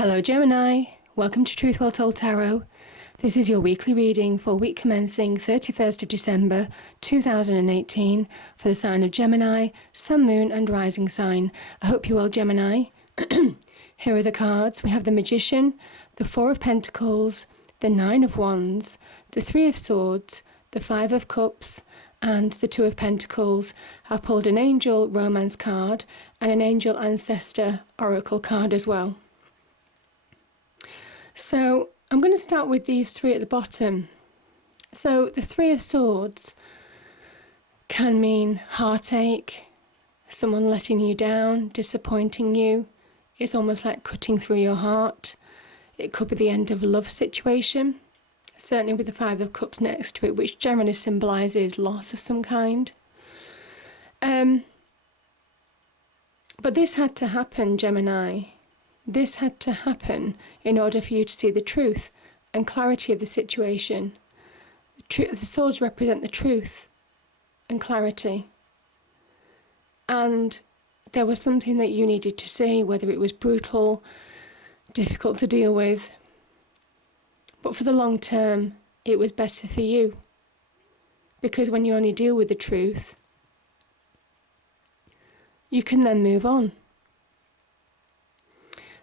Hello Gemini, welcome to Truth Well Told Tarot. This is your weekly reading for week commencing 31st of December 2018 for the sign of Gemini, Sun, Moon and Rising sign. I hope you're well, Gemini. Here are the cards. We have the Magician, the Four of Pentacles, the Nine of Wands, the Three of Swords, the Five of Cups and the Two of Pentacles. I've pulled an Angel Romance card and an Angel Ancestor Oracle card as well. So I'm going to start with these three at the bottom. So the Three of Swords can mean heartache, someone letting you down, disappointing you. It's almost like cutting through your heart. It could be the end of a love situation, certainly with the Five of Cups next to it, which generally symbolises loss of some kind. But this had to happen, Gemini. This had to happen in order for you to see the truth and clarity of the situation. The swords represent the truth and clarity. And there was something that you needed to see, whether it was brutal, difficult to deal with. But for the long term, it was better for you. Because when you only deal with the truth, you can then move on.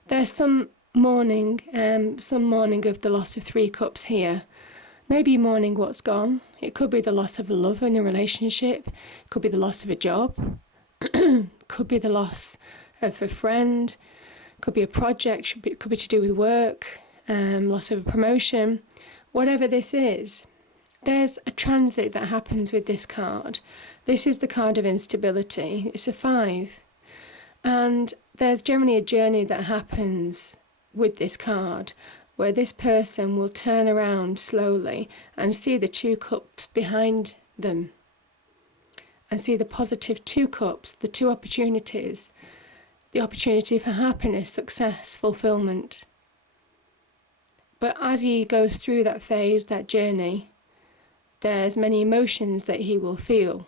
There's some mourning of the loss of Three Cups here. Maybe mourning what's gone. It could be the loss of a love in a relationship. It could be the loss of a job. Could be the loss of a friend. Could be a project. It could be to do with work. Loss of a promotion. Whatever this is, there's a transit that happens with this card. This is the card of instability. It's a 5. And there's generally a journey that happens with this card where this person will turn around slowly and see the 2 cups behind them and see the positive 2 cups, the 2 opportunities, the opportunity for happiness, success, fulfillment. But as he goes through that phase, that journey, there's many emotions that he will feel.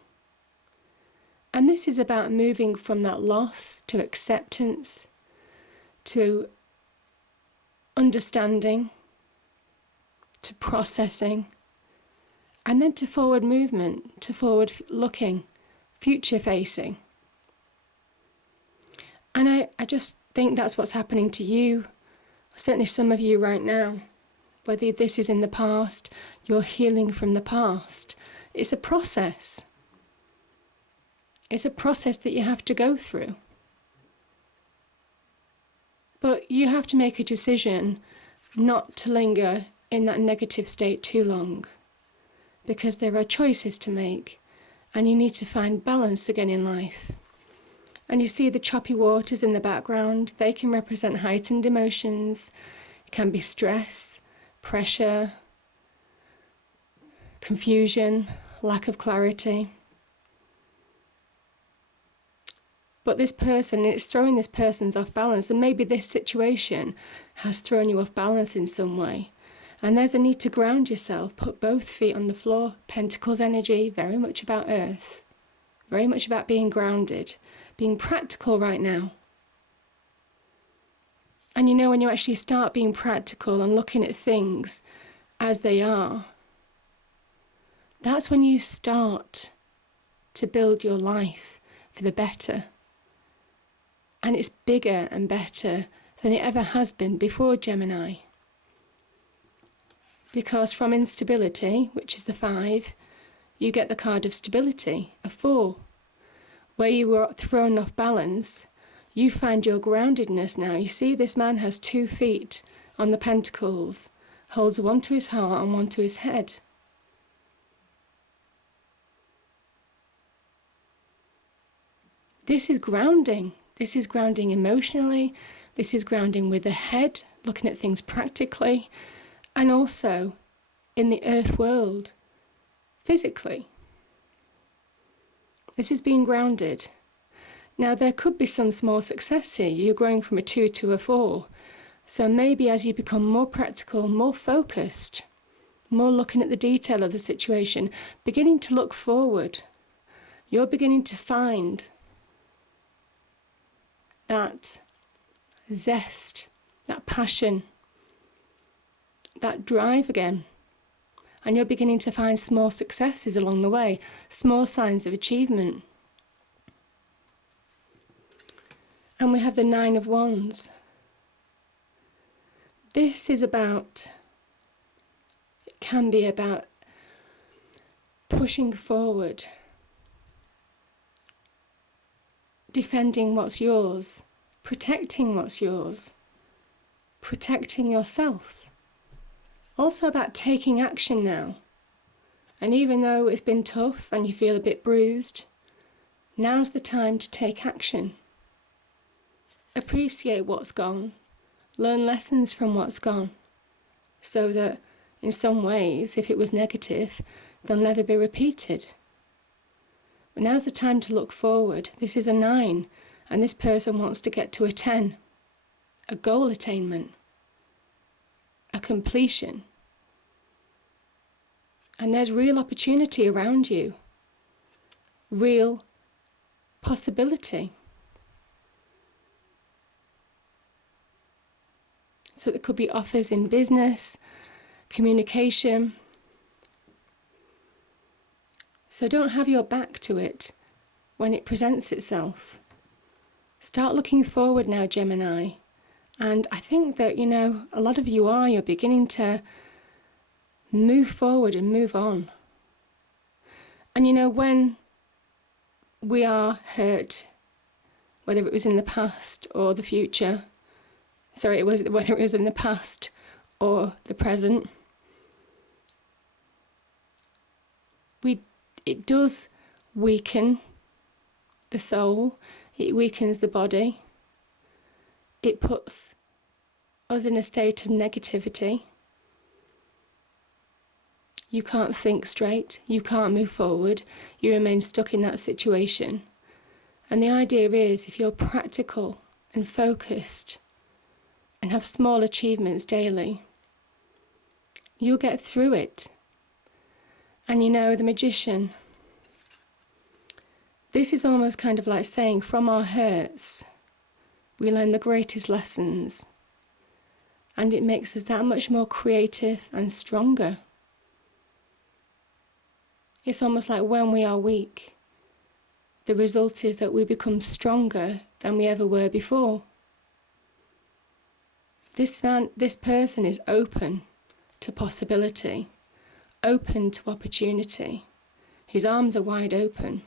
And this is about moving from that loss to acceptance, to understanding, to processing, and then to forward movement, to forward looking, future facing. And I just think that's what's happening to you, certainly some of you right now. Whether this is in the past, you're healing from the past. It's a process. It's a process that you have to go through. But you have to make a decision not to linger in that negative state too long, because there are choices to make and you need to find balance again in life. And you see the choppy waters in the background. They can represent heightened emotions. It can be stress, pressure, confusion, lack of clarity. But this person, it's throwing this person's off balance, and maybe this situation has thrown you off balance in some way. And there's a need to ground yourself, put both feet on the floor. Pentacles energy, very much about earth, very much about being grounded, being practical right now. And you know, when you actually start being practical and looking at things as they are, that's when you start to build your life for the better. And it's bigger and better than it ever has been before, Gemini. Because from instability, which is the 5, you get the card of stability, a 4. Where you were thrown off balance, you find your groundedness now. You see, this man has 2 feet on the pentacles, holds one to his heart and one to his head. This is grounding. This is grounding emotionally. This is grounding with the head, looking at things practically, and also in the earth world, physically. This is being grounded. Now, there could be some small success here. You're growing from a 2 to a 4. So maybe as you become more practical, more focused, more looking at the detail of the situation, beginning to look forward, you're beginning to find that zest, that passion, that drive again. And you're beginning to find small successes along the way, small signs of achievement. And we have the Nine of Wands. This is about, it can be about pushing forward, defending what's yours, protecting what's yours, protecting yourself. Also about taking action now. And even though it's been tough and you feel a bit bruised, now's the time to take action. Appreciate what's gone, learn lessons from what's gone, so that in some ways, if it was negative, they'll never be repeated. But now's the time to look forward. This is a 9, and this person wants to get to a 10, a goal attainment, a completion. And there's real opportunity around you, real possibility. So there could be offers in business, communication. So don't have your back to it when it presents itself. Start looking forward now, Gemini. And I think that, a lot of you're beginning to move forward and move on. And when we are hurt, whether it was in the past or the future, whether it was in the past or the present, it does weaken the soul, it weakens the body, it puts us in a state of negativity. You can't think straight, you can't move forward, you remain stuck in that situation. And the idea is, if you're practical and focused and have small achievements daily, you'll get through it. And the Magician, this is almost kind of like saying, from our hurts, we learn the greatest lessons. And it makes us that much more creative and stronger. It's almost like when we are weak, the result is that we become stronger than we ever were before. This person is open to possibility, open to opportunity. His arms are wide open.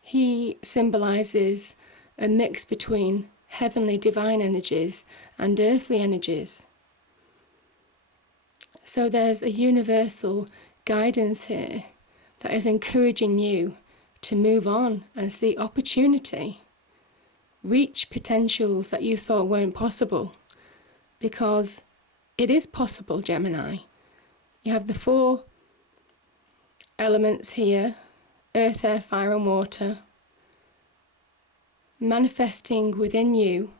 He symbolises a mix between heavenly divine energies and earthly energies. So there's a universal guidance here that is encouraging you to move on and see opportunity, reach potentials that you thought weren't possible, because it is possible, Gemini. You have the 4 elements here, earth, air, fire and water, manifesting within you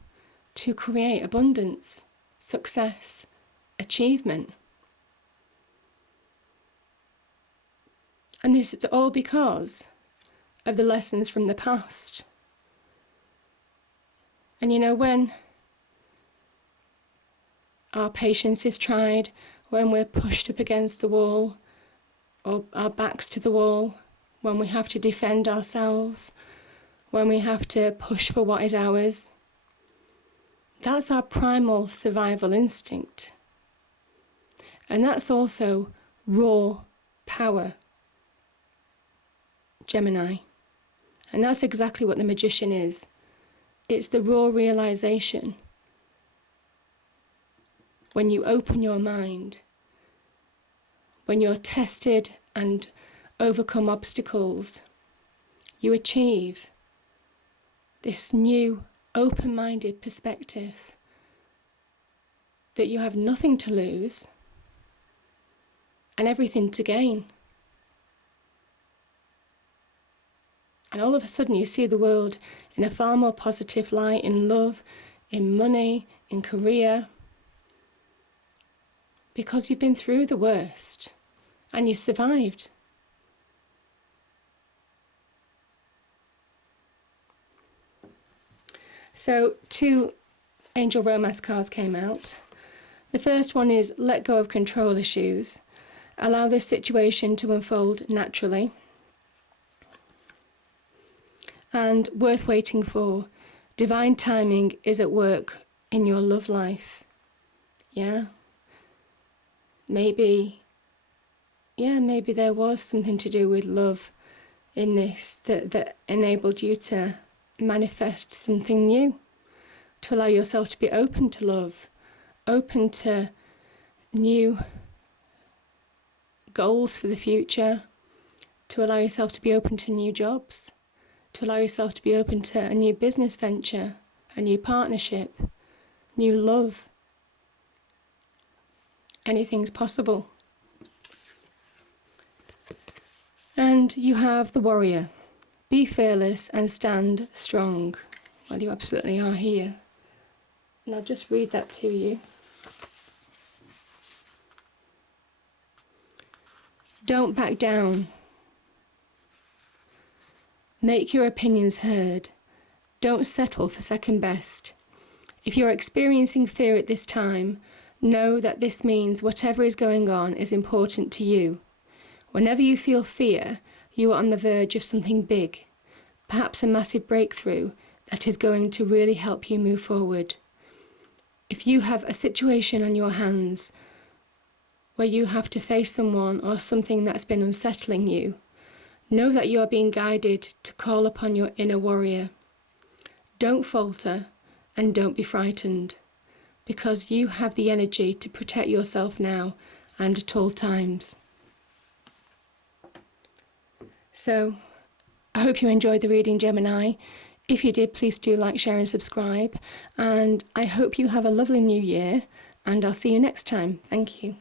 to create abundance, success, achievement. And this is all because of the lessons from the past. And when our patience is tried, when we're pushed up against the wall, or our backs to the wall, when we have to defend ourselves, when we have to push for what is ours, that's our primal survival instinct. And that's also raw power, Gemini. And that's exactly what the Magician is. It's the raw realization. When you open your mind, when you're tested and overcome obstacles, you achieve this new open-minded perspective that you have nothing to lose and everything to gain. And all of a sudden you see the world in a far more positive light, in love, in money, in career, because you've been through the worst and you survived. So to angel romance cards came out. The first one is let go of control issues. Allow this situation to unfold naturally. And worth waiting for. Divine timing is at work in your love life. Yeah? Maybe there was something to do with love in this that enabled you to manifest something new, to allow yourself to be open to love, open to new goals for the future, to allow yourself to be open to new jobs, to allow yourself to be open to a new business venture, a new partnership, new love. Anything's possible. And you have the warrior. Be fearless and stand strong. Well, you absolutely are here. And I'll just read that to you. Don't back down. Make your opinions heard. Don't settle for second best. If you're experiencing fear at this time, know that this means whatever is going on is important to you. Whenever you feel fear, you are on the verge of something big, perhaps a massive breakthrough that is going to really help you move forward. If you have a situation on your hands where you have to face someone or something that's been unsettling you, know that you are being guided to call upon your inner warrior. Don't falter and don't be frightened, because you have the energy to protect yourself now and at all times. So, I hope you enjoyed the reading, Gemini. If you did, please do like, share and subscribe. And I hope you have a lovely new year, and I'll see you next time. Thank you.